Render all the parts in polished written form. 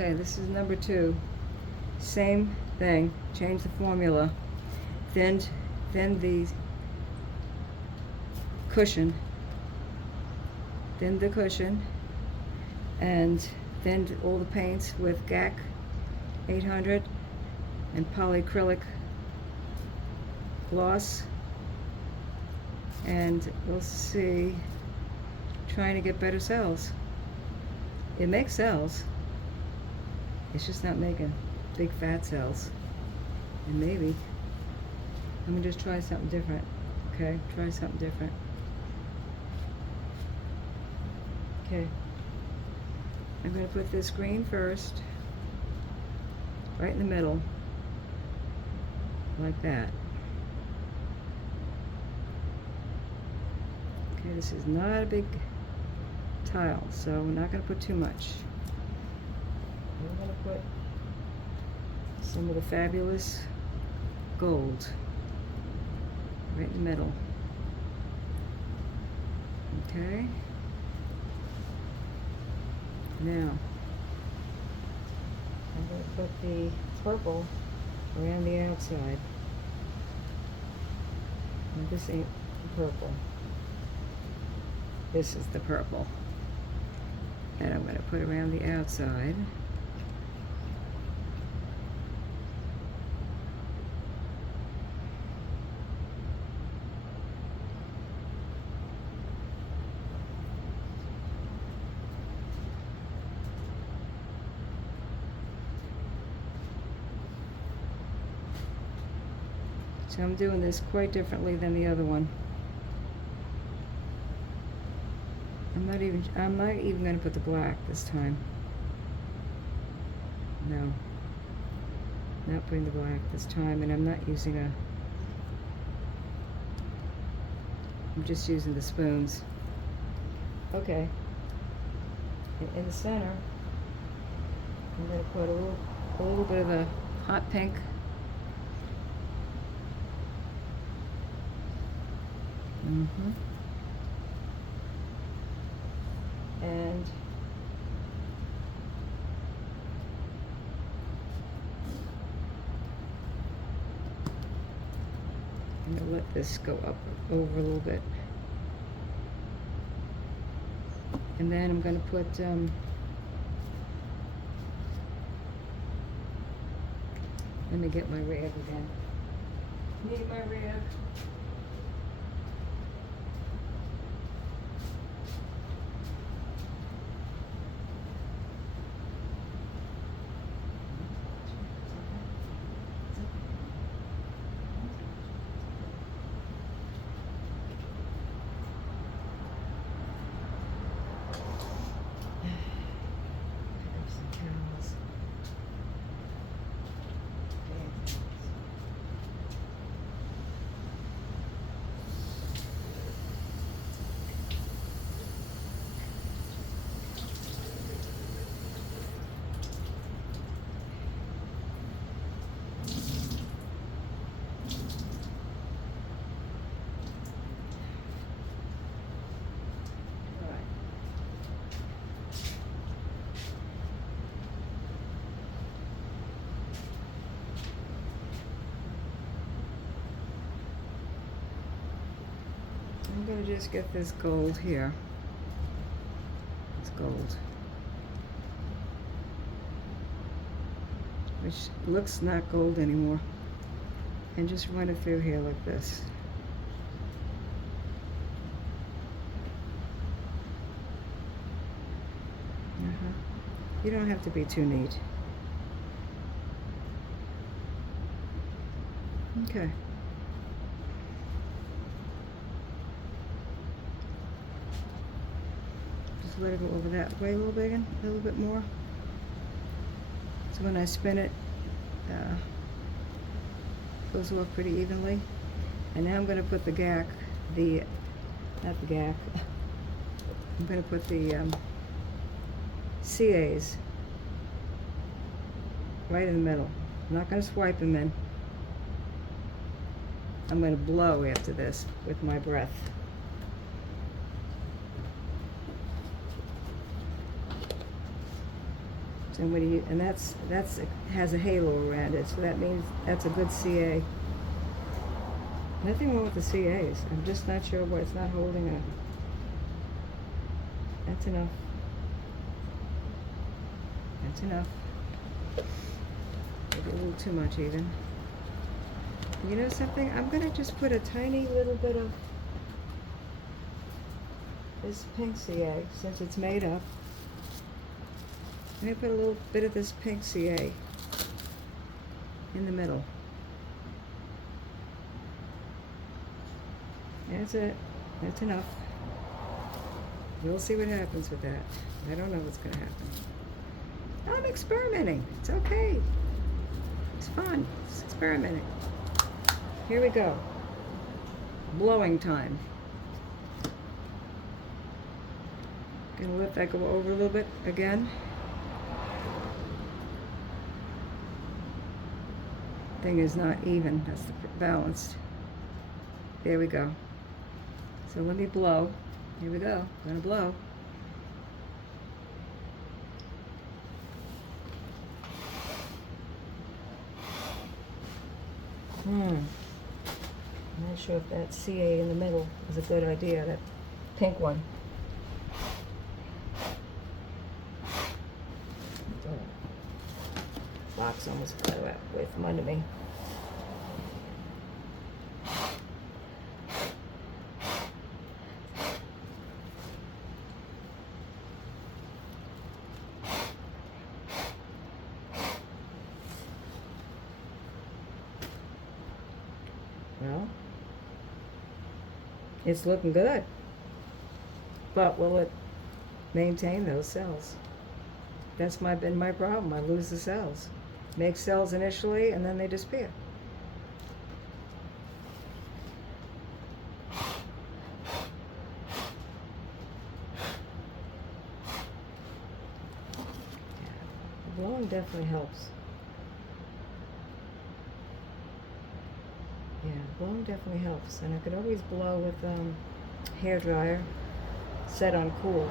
Okay, this is number 2. Same thing. Change the formula. Then the cushion. Then the cushion. And then all the paints with GAC 800 and polyacrylic gloss. And we'll see, trying to get better cells. It makes cells. It's just not making big fat cells. And maybe, let me just try something different. Okay, try something different. Okay. I'm going to put this green first, right in the middle, like that. Okay, this is not a big tile, so we're not going to put too much. We're going to put some of the fabulous gold right in the middle. Okay. Now, I'm going to put the purple around the outside. Now, this ain't the purple. This is the purple. And I'm going to put around the outside. So I'm doing this quite differently than the other one. I'm not even going to put the black this time. No. Not putting the black this time, and I'm not using I'm just using the spoons. Okay. In the center, I'm going to put a little bit of a hot pink. And I'm going to let this go up over a little bit. And then I'm going to put let me get my rag again. Need my rag. I'm going to just get this gold here. It's gold. Which looks not gold anymore. And just run it through here like this. You don't have to be too neat. Okay. Just let it go over that way a little bit more. So when I spin it, goes off pretty evenly. And now I'm going to put the GAC, not the GAC, I'm going to put the CAs right in the middle. I'm not going to swipe them in. I'm going to blow after this with my breath. And that's has a halo around it, so that means that's a good CA. Nothing wrong with the CAs. I'm just not sure why it's not holding up. That's enough. That's enough. Maybe a little too much even. You know something? I'm gonna just put a tiny little bit of this pink CA, since it's made up. I'm going to put a little bit of this pink CA in the middle. That's it. That's enough. We'll see what happens with that. I don't know what's going to happen. I'm experimenting. It's okay. It's fun. It's experimenting. Here we go. Blowing time. Gonna let that go over a little bit again. Thing is not even. That's the balanced. There we go. So let me blow. Here we go. I'm gonna blow. I'm not sure if that CA in the middle is a good idea. That pink one. Box almost got away from under me. Well, it's looking good, but will it maintain those cells? That's been my problem. I lose the cells. Make cells initially and then they disappear. Yeah, blowing definitely helps. Yeah, blowing definitely helps. And I could always blow with hair dryer set on cool.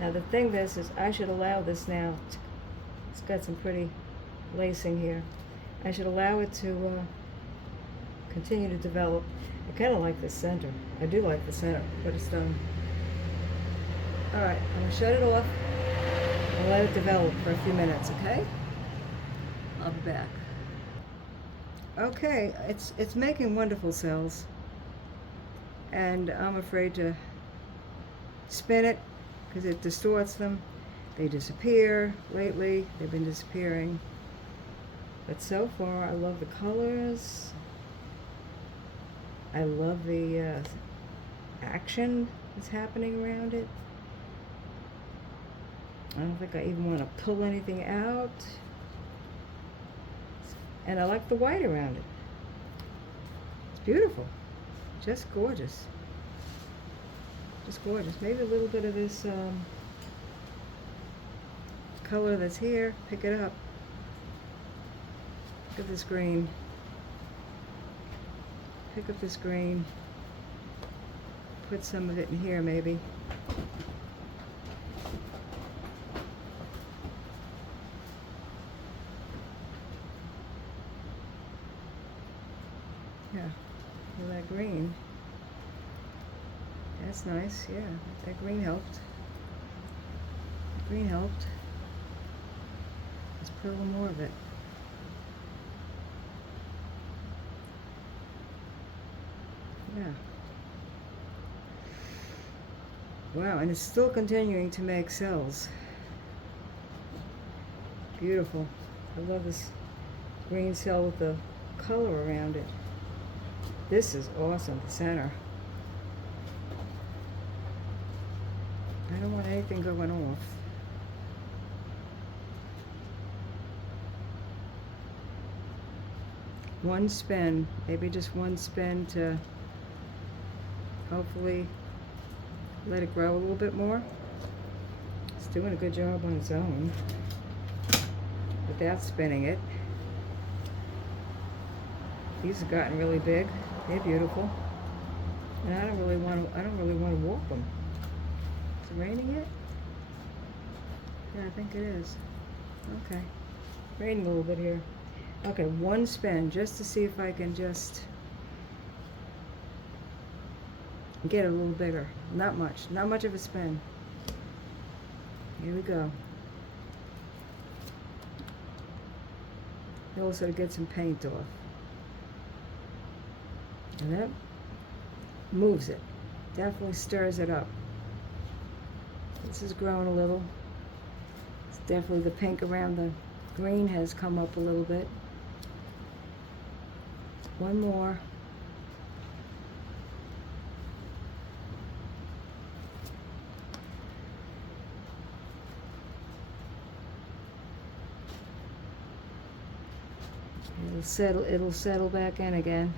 Now the thing is I should allow this now. It's got some pretty lacing here. I should allow it to continue to develop. I kind of like the center. I do like the center, but it's done. Alright, I'm going to shut it off and let it develop for a few minutes, okay? I'll be back. Okay, it's making wonderful cells. And I'm afraid to spin it because it distorts them. They disappear. Lately, they've been disappearing. But so far, I love the colors. I love the action that's happening around it. I don't think I even want to pull anything out. And I like the white around it. It's beautiful. Just gorgeous. Just gorgeous. Maybe a little bit of this color that's here, pick it up. Look at this green. Pick up this green. Put some of it in here maybe. Yeah, well, that green. That's nice, yeah. That green helped. The green helped. Let's put a little more of it. Yeah. Wow, and it's still continuing to make cells. Beautiful. I love this green cell with the color around it. This is awesome, the center. I don't want anything going off. One spin, maybe just one spin to hopefully let it grow a little bit more. It's doing a good job on its own without spinning it. These have gotten really big. They're beautiful, and I don't really want to walk them. Is it raining yet? Yeah, I think it is. Okay. Raining a little bit here. Okay, one spin just to see if I can just get it a little bigger. Not much. Not much of a spin. Here we go. Also to get some paint off. And that moves it. Definitely stirs it up. This is growing a little. It's definitely the pink around the green has come up a little bit. One more. It'll settle back in again.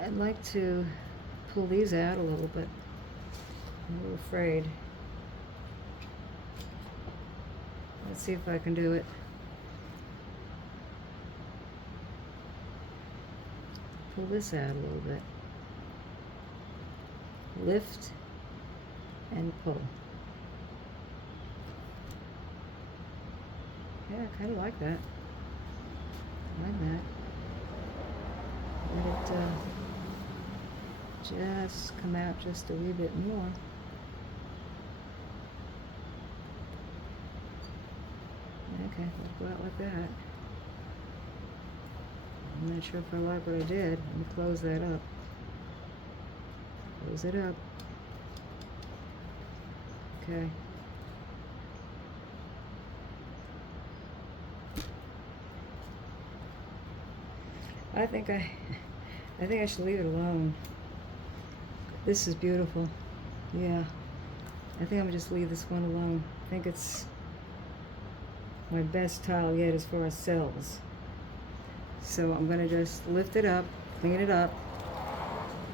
I'd like to pull these out a little bit. I'm a little afraid. Let's see if I can do it. Pull this out a little bit. Lift and pull. Yeah, I kind of like that. I like that. Let it just come out just a wee bit more. Okay, we'll go out like that. I'm not sure if I like what I did. Let me close that up. Close it up. Okay. I think I should leave it alone. This is beautiful. Yeah. I think I'm gonna just leave this one alone. I think it's my best tile yet as far as cells. So I'm gonna just lift it up, clean it up,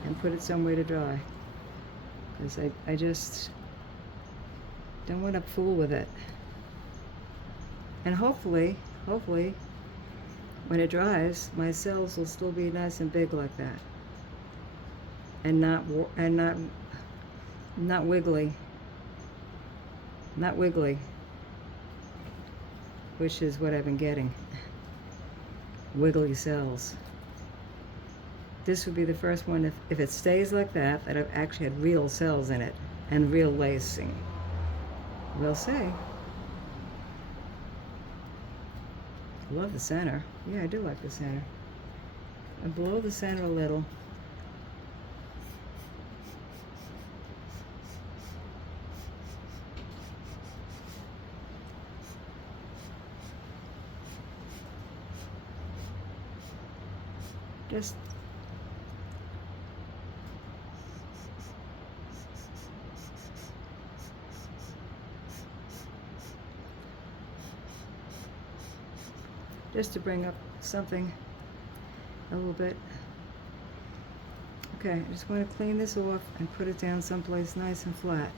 and put it somewhere to dry. Because I just don't want to fool with it. And hopefully, when it dries, my cells will still be nice and big like that, and not wiggly, which is what I've been getting. Wiggly cells. This would be the first one, if it stays like that, that I've actually had real cells in it and real lacing. We'll see. Love the center. Yeah, I do like the center. And below the center a little. Just to bring up something a little bit. Okay, I just want to clean this off and put it down someplace nice and flat,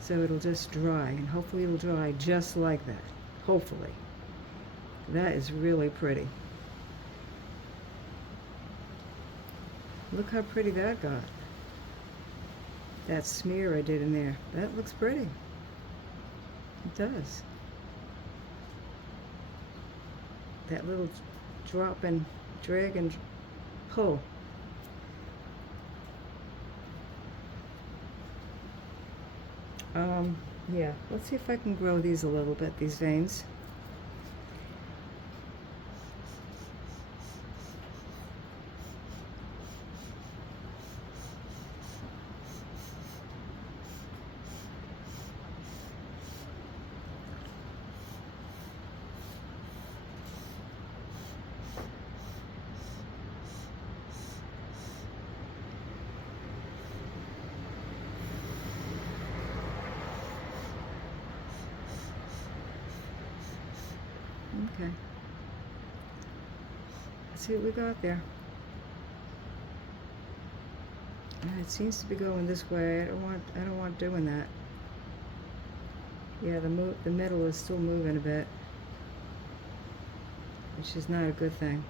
so it'll just dry, and hopefully it'll dry just like that. Hopefully. That is really pretty. Look how pretty that got. That smear I did in there. That looks pretty. It does. That little drop and drag and pull. Yeah, let's see if I can grow these a little bit, these veins. Okay. Let's see what we got there. It seems to be going this way. I don't want doing that. Yeah, the middle is still moving a bit, which is not a good thing.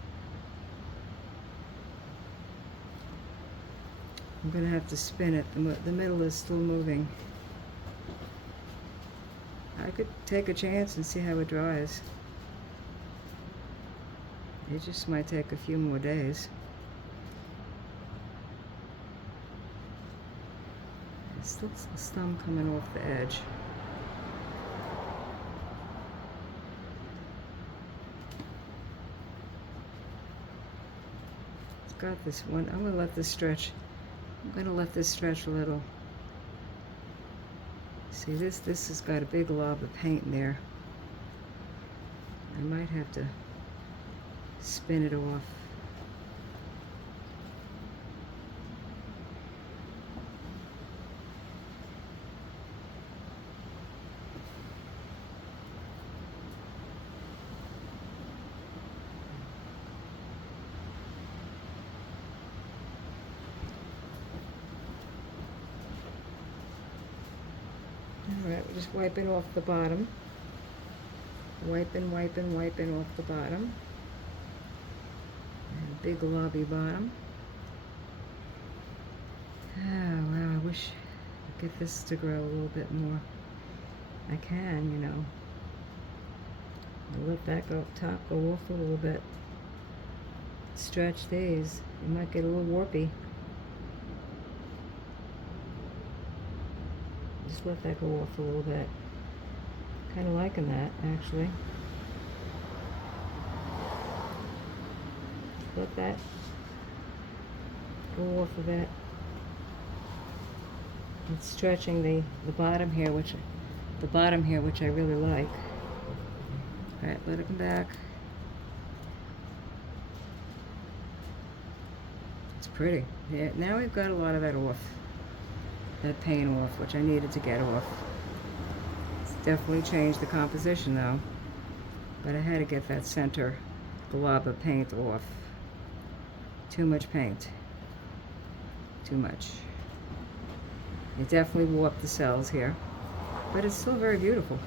I'm going to have to spin it. The middle is still moving. I could take a chance and see how it dries. It just might take a few more days. There's still some coming off the edge. It's got this one. I'm going to let this stretch. I'm going to let this stretch a little. See, this has got a big glob of paint in there. I might have to spin it off. Alright, we're just wiping off the bottom. Wiping off the bottom. And a big globby bottom. Oh, wow, I wish I could get this to grow a little bit more. I can, you know. I'll let that top go off a little bit. Stretch these. You might get a little warpy. Just let that go off a little bit. Kind of liking that, actually. Let that go off a bit. It's stretching the bottom here, which I really like. All right, let it come back. It's pretty. Yeah, now we've got a lot of that off. That paint off, which I needed to get off. It's definitely changed the composition though. But I had to get that center glob of paint off. Too much paint. Too much. It definitely warped the cells here. But it's still very beautiful.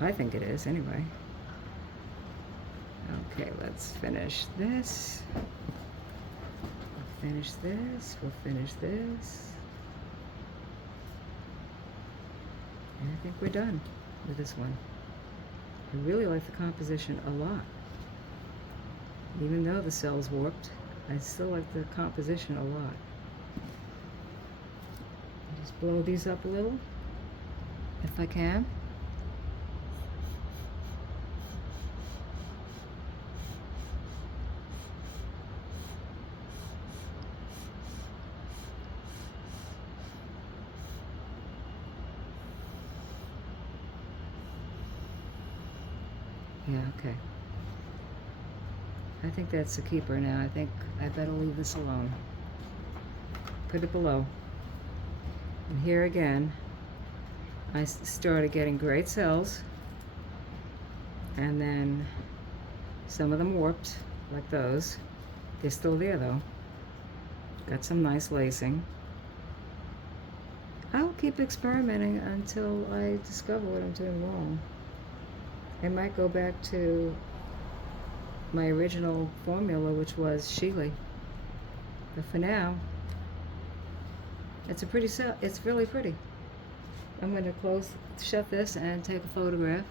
I think it is, anyway. Okay, let's finish this. We'll finish this. We'll finish this. And I think we're done with this one. I really like the composition a lot. Even though the cell's warped, I still like the composition a lot. Just blow these up a little, if I can. Yeah, okay. I think that's a keeper now. I think I better leave this alone. Put it below. And here again, I started getting great cells, and then some of them warped, like those. They're still there though. Got some nice lacing. I'll keep experimenting until I discover what I'm doing wrong. I might go back to my original formula, which was Sheely. But for now, it's a pretty cell. It's really pretty. I'm going to shut this and take a photograph.